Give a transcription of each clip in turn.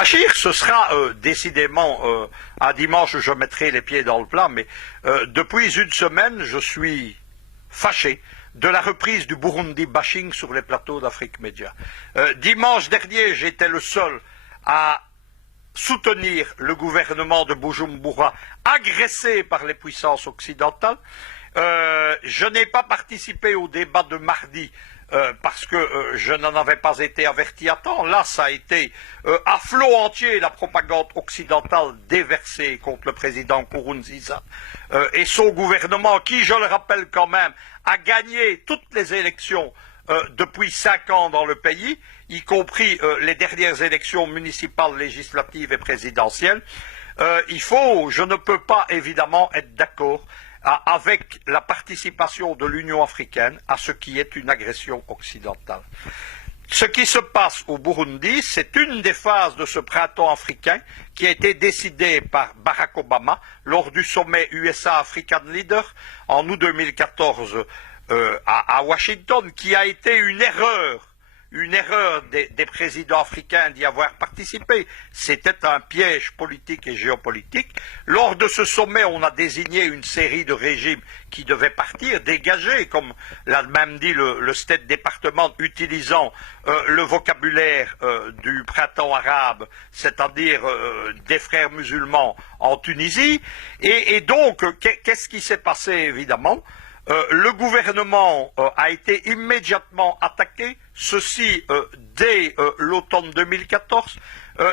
Bachir, ce sera décidément un dimanche où je mettrai les pieds dans le plat, mais depuis une semaine, je suis fâché de la reprise du Burundi bashing sur les plateaux d'Afrique Média. Dimanche dernier, j'étais le seul à soutenir le gouvernement de Bujumbura agressé par les puissances occidentales. Je n'ai pas participé au débat de mardi parce que je n'en avais pas été averti à temps. Là, ça a été à flot entier la propagande occidentale déversée contre le président Nkurunziza et son gouvernement qui, je le rappelle quand même, a gagné toutes les élections depuis 5 ans dans le pays, y compris les dernières élections municipales, législatives et présidentielles. Je ne peux pas évidemment être d'accord avec la participation de l'Union africaine à ce qui est une agression occidentale. Ce qui se passe au Burundi, c'est une des phases de ce printemps africain qui a été décidée par Barack Obama lors du sommet USA-African Leader en août 2014 à Washington, qui a été une erreur des présidents africains d'y avoir participé. C'était un piège politique et géopolitique. Lors de ce sommet, on a désigné une série de régimes qui devaient partir, dégagés, comme l'a même dit le State Department, utilisant le vocabulaire du printemps arabe, c'est-à-dire des frères musulmans en Tunisie. Et donc, qu'est-ce qui s'est passé, évidemment ? Le gouvernement a été immédiatement attaqué, ceci dès l'automne 2014.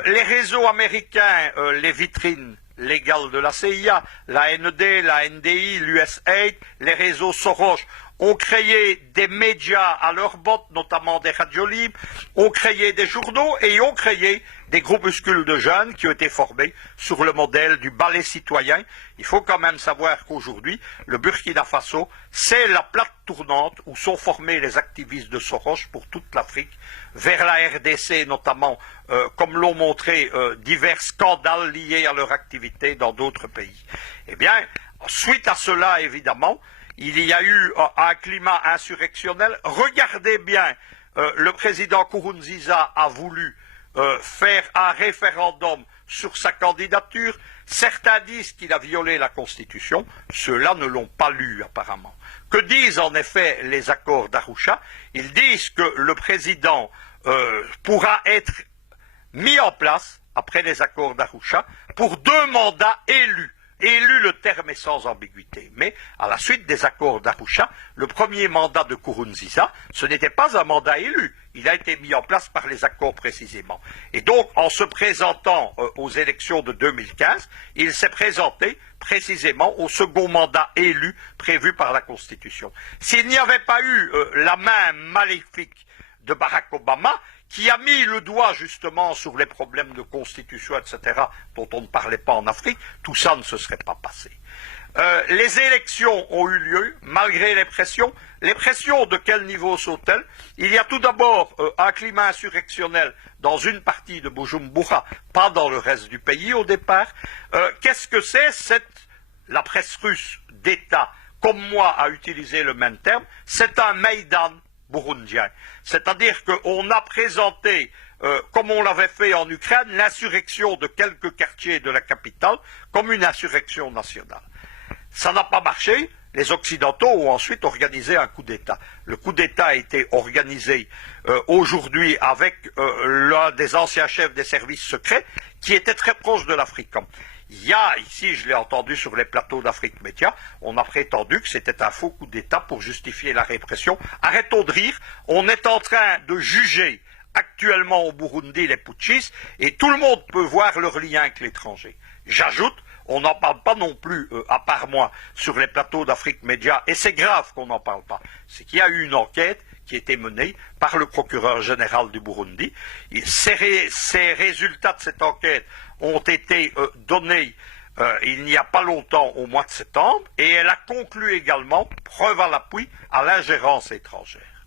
Les réseaux américains, les vitrines légales de la CIA, la NED, la NDI, l'USAID, les réseaux Soros, ont créé des médias à leur botte, notamment des radios libres, ont créé des journaux et ont créé des groupuscules de jeunes qui ont été formés sur le modèle du ballet citoyen. Il faut quand même savoir qu'aujourd'hui, le Burkina Faso, c'est la plaque tournante où sont formés les activistes de Soros pour toute l'Afrique, vers la RDC notamment, comme l'ont montré divers scandales liés à leur activité dans d'autres pays. Eh bien, suite à cela, évidemment, il y a eu un climat insurrectionnel. Regardez bien, le président Nkurunziza a voulu faire un référendum sur sa candidature. Certains disent qu'il a violé la Constitution, ceux-là ne l'ont pas lu apparemment. Que disent en effet les accords d'Arusha? Ils disent que le président pourra être mis en place, après les accords d'Arusha, pour 2 mandats élus. Élu, le terme est sans ambiguïté. Mais, à la suite des accords d'Arusha, le premier mandat de Nkurunziza, ce n'était pas un mandat élu. Il a été mis en place par les accords précisément. Et donc, en se présentant aux élections de 2015, il s'est présenté précisément au second mandat élu prévu par la Constitution. S'il n'y avait pas eu la main maléfique de Barack Obama, qui a mis le doigt justement sur les problèmes de constitution, etc., dont on ne parlait pas en Afrique, tout ça ne se serait pas passé. Les élections ont eu lieu, malgré les pressions. Les pressions, de quel niveau sont-elles? Il y a tout d'abord un climat insurrectionnel dans une partie de Bujumbura, pas dans le reste du pays au départ. Qu'est-ce que c'est? La presse russe d'État, comme moi, a utilisé le même terme. C'est un Maïdan burundien. C'est-à-dire qu'on a présenté, comme on l'avait fait en Ukraine, l'insurrection de quelques quartiers de la capitale comme une insurrection nationale. Ça n'a pas marché. Les Occidentaux ont ensuite organisé un coup d'État. Le coup d'État a été organisé aujourd'hui avec l'un des anciens chefs des services secrets qui était très proche de l'Africain. Il y a, ici, je l'ai entendu sur les plateaux d'Afrique Média, on a prétendu que c'était un faux coup d'État pour justifier la répression. Arrêtons de rire, on est en train de juger actuellement au Burundi les putschistes et tout le monde peut voir leur lien avec l'étranger. J'ajoute, on n'en parle pas non plus, à part moi, sur les plateaux d'Afrique Média, et c'est grave qu'on n'en parle pas. C'est qu'il y a eu une enquête qui a été menée par le procureur général du Burundi. Ces résultats de cette enquête ont été donnés il n'y a pas longtemps, au mois de septembre, et elle a conclu également, preuve à l'appui, à l'ingérence étrangère.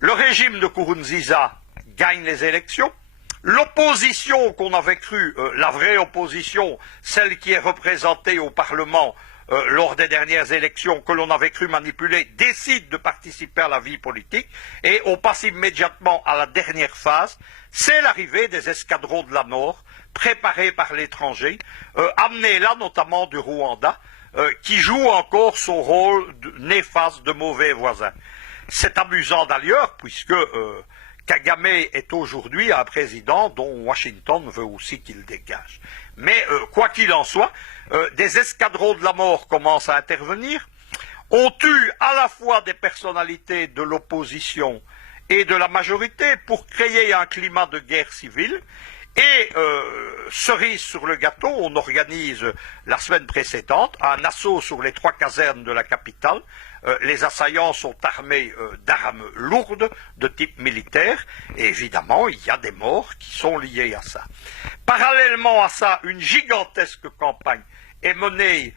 Le régime de Nkurunziza gagne les élections. L'opposition qu'on avait cru, la vraie opposition, celle qui est représentée au Parlement lors des dernières élections que l'on avait cru manipuler, décident de participer à la vie politique, et on passe immédiatement à la dernière phase, c'est l'arrivée des escadrons de la mort, préparés par l'étranger, amenés là notamment du Rwanda, qui joue encore son rôle néfaste de mauvais voisin. C'est amusant d'ailleurs, puisque Kagame est aujourd'hui un président dont Washington veut aussi qu'il dégage. Mais quoi qu'il en soit, des escadrons de la mort commencent à intervenir. On tue à la fois des personnalités de l'opposition et de la majorité pour créer un climat de guerre civile. Et cerise sur le gâteau, on organise la semaine précédente un assaut sur les 3 casernes de la capitale. Les assaillants sont armés d'armes lourdes de type militaire, et évidemment il y a des morts qui sont liés à ça. Parallèlement à ça, une gigantesque campagne est menée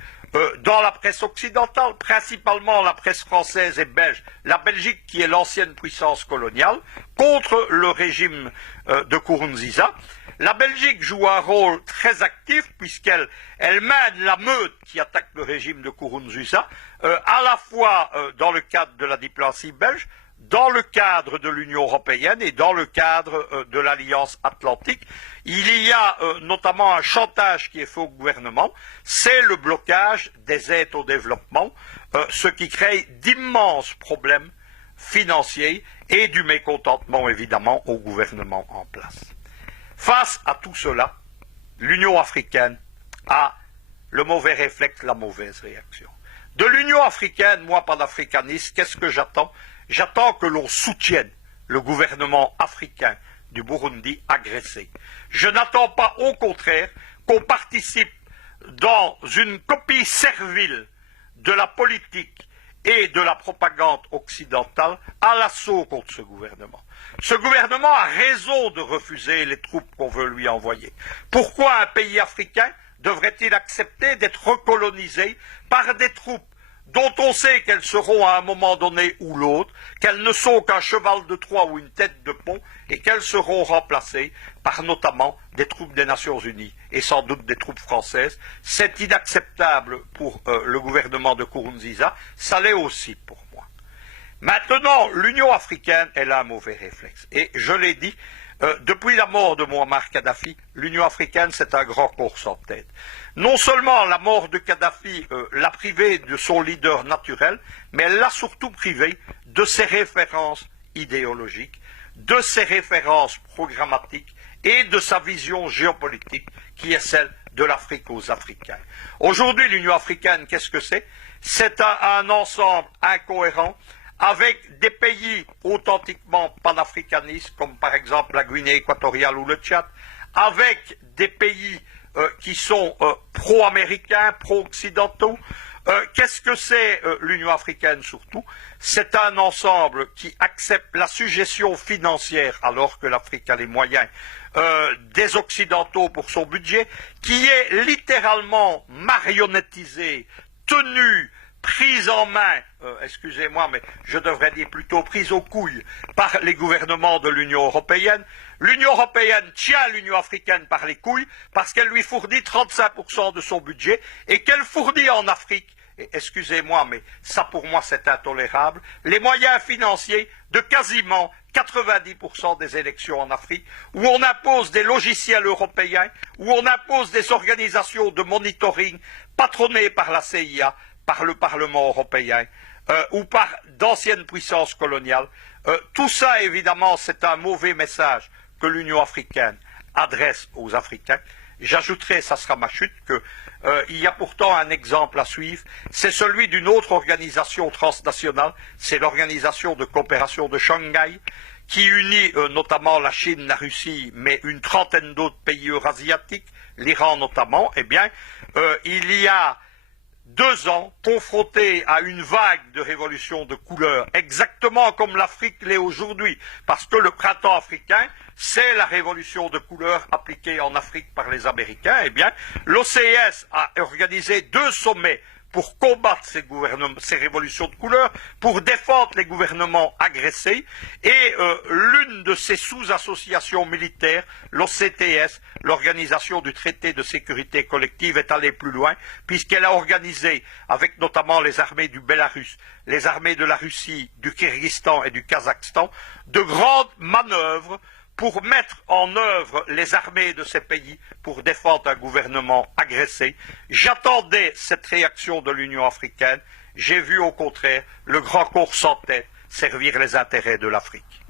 dans la presse occidentale, principalement la presse française et belge, la Belgique qui est l'ancienne puissance coloniale, contre le régime de Nkurunziza. La Belgique joue un rôle très actif puisqu'elle mène la meute qui attaque le régime de Nkurunziza, à la fois dans le cadre de la diplomatie belge, dans le cadre de l'Union européenne et dans le cadre de l'Alliance atlantique. Il y a notamment un chantage qui est fait au gouvernement, c'est le blocage des aides au développement, ce qui crée d'immenses problèmes financiers et du mécontentement évidemment au gouvernement en place. Face à tout cela, l'Union africaine a le mauvais réflexe, la mauvaise réaction. De l'Union africaine, moi panafricaniste, qu'est-ce que j'attends? J'attends que l'on soutienne le gouvernement africain du Burundi agressé. Je n'attends pas, au contraire, qu'on participe dans une copie servile de la politique et de la propagande occidentale à l'assaut contre ce gouvernement. Ce gouvernement a raison de refuser les troupes qu'on veut lui envoyer. Pourquoi un pays africain devrait-il accepter d'être recolonisé par des troupes dont on sait qu'elles seront à un moment donné ou l'autre, qu'elles ne sont qu'un cheval de Troie ou une tête de pont, et qu'elles seront remplacées par notamment des troupes des Nations Unies, et sans doute des troupes françaises? C'est inacceptable pour le gouvernement de Nkurunziza, ça l'est aussi pour moi. Maintenant, l'Union africaine, elle a un mauvais réflexe, et je l'ai dit, depuis la mort de Muammar Kadhafi, l'Union africaine, c'est un grand course en tête. Non seulement la mort de Kadhafi l'a privé de son leader naturel, mais elle l'a surtout privé de ses références idéologiques, de ses références programmatiques et de sa vision géopolitique, qui est celle de l'Afrique aux Africains. Aujourd'hui, l'Union africaine, qu'est-ce que c'est? C'est un ensemble incohérent, avec des pays authentiquement panafricanistes, comme par exemple la Guinée équatoriale ou le Tchad, avec des pays qui sont pro-américains, pro-occidentaux. Qu'est-ce que c'est l'Union africaine surtout? C'est un ensemble qui accepte la suggestion financière, alors que l'Afrique a les moyens, des Occidentaux pour son budget, qui est littéralement marionnettisé, tenu, prise en main, excusez-moi, mais je devrais dire plutôt prise aux couilles par les gouvernements de l'Union européenne. L'Union européenne tient l'Union africaine par les couilles parce qu'elle lui fournit 35% de son budget et qu'elle fournit en Afrique, et excusez-moi, mais ça pour moi c'est intolérable, les moyens financiers de quasiment 90% des élections en Afrique, où on impose des logiciels européens, où on impose des organisations de monitoring patronnées par la CIA, par le Parlement européen, ou par d'anciennes puissances coloniales. Tout ça, évidemment, c'est un mauvais message que l'Union africaine adresse aux Africains. J'ajouterai, ça sera ma chute, qu'il y a pourtant un exemple à suivre, c'est celui d'une autre organisation transnationale, c'est l'organisation de coopération de Shanghai, qui unit notamment la Chine, la Russie, mais une trentaine d'autres pays eurasiatiques, l'Iran notamment. Eh bien, il y a 2 ans, confronté à une vague de révolution de couleurs, exactement comme l'Afrique l'est aujourd'hui, parce que le printemps africain, c'est la révolution de couleurs appliquée en Afrique par les Américains, eh bien, l'OCS a organisé 2 sommets pour combattre ces révolutions de couleur, pour défendre les gouvernements agressés, et l'une de ces sous-associations militaires, l'OCTS, l'Organisation du traité de sécurité collective, est allée plus loin, puisqu'elle a organisé, avec notamment les armées du Bélarus, les armées de la Russie, du Kyrgyzstan et du Kazakhstan, de grandes manœuvres pour mettre en œuvre les armées de ces pays pour défendre un gouvernement agressé. J'attendais cette réaction de l'Union africaine. J'ai vu au contraire le grand corps sans tête servir les intérêts de l'Afrique.